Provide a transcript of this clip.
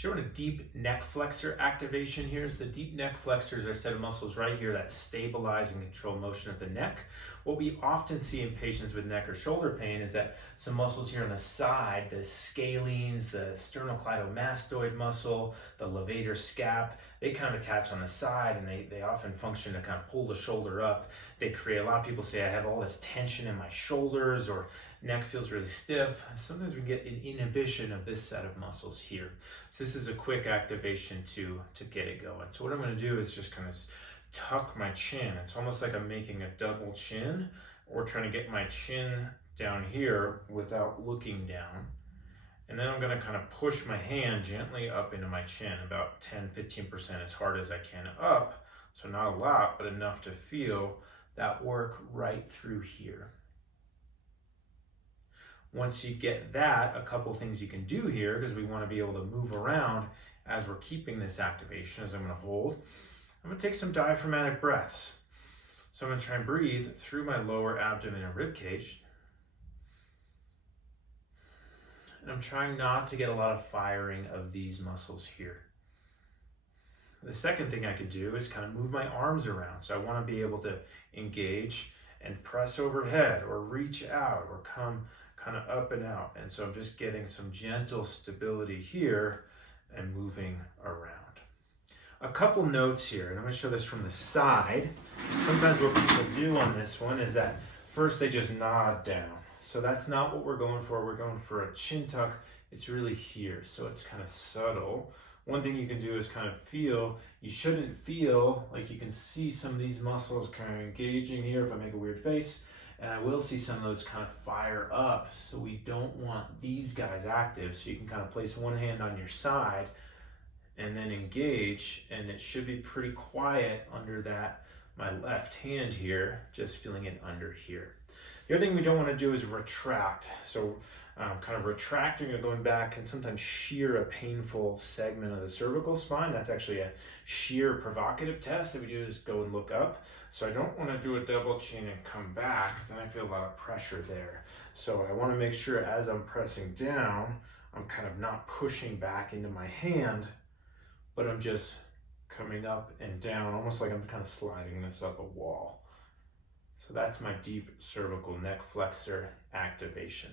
Showing a deep neck flexor activation here. So the deep neck flexors are a set of muscles right here that stabilize and control motion of the neck. What we often see in patients with neck or shoulder pain is that some muscles here on the side, the scalenes, the sternocleidomastoid muscle, the levator scap, they kind of attach on the side, and they often function to kind of pull the shoulder up. They create, a lot of people say, I have all this tension in my shoulders, or neck feels really stiff. Sometimes we get an inhibition of this set of muscles here. So this is a quick activation to get it going. So what I'm going to do is just kind of tuck my chin. It's almost like I'm making a double chin, or trying to get my chin down here without looking down. And then I'm going to kind of push my hand gently up into my chin, about 10-15% as hard as I can up. So not a lot, but enough to feel that work right through here. Once you get that, a couple things you can do here, because we want to be able to move around as we're keeping this activation, as I'm going to hold. I'm going to take some diaphragmatic breaths. So I'm going to try and breathe through my lower abdomen and rib cage. And I'm trying not to get a lot of firing of these muscles here. The second thing I could do is kind of move my arms around. So I want to be able to engage and press overhead, or reach out, or come kind of up and out. And so I'm just getting some gentle stability here and moving around. A couple notes here, and I'm going to show this from the side. Sometimes what people do on this one is that first they just nod down. So that's not what we're going for. We're going for a chin tuck. It's really here, so it's kind of subtle. One thing you can do is kind of feel, you shouldn't feel like you can see some of these muscles kind of engaging here if I make a weird face, and I will see some of those kind of fire up. So we don't want these guys active. So you can kind of place one hand on your side and then engage, and it should be pretty quiet under that, my left hand here, just feeling it under here. The other thing we don't want to do is retract. So kind of retracting or going back can sometimes shear a painful segment of the cervical spine. That's actually a shear provocative test that we do, is go and look up. So I don't want to do a double chin and come back, because then I feel a lot of pressure there. So I want to make sure as I'm pressing down, I'm kind of not pushing back into my hand, but I'm just coming up and down, almost like I'm kind of sliding this up a wall. So that's my deep cervical neck flexor activation.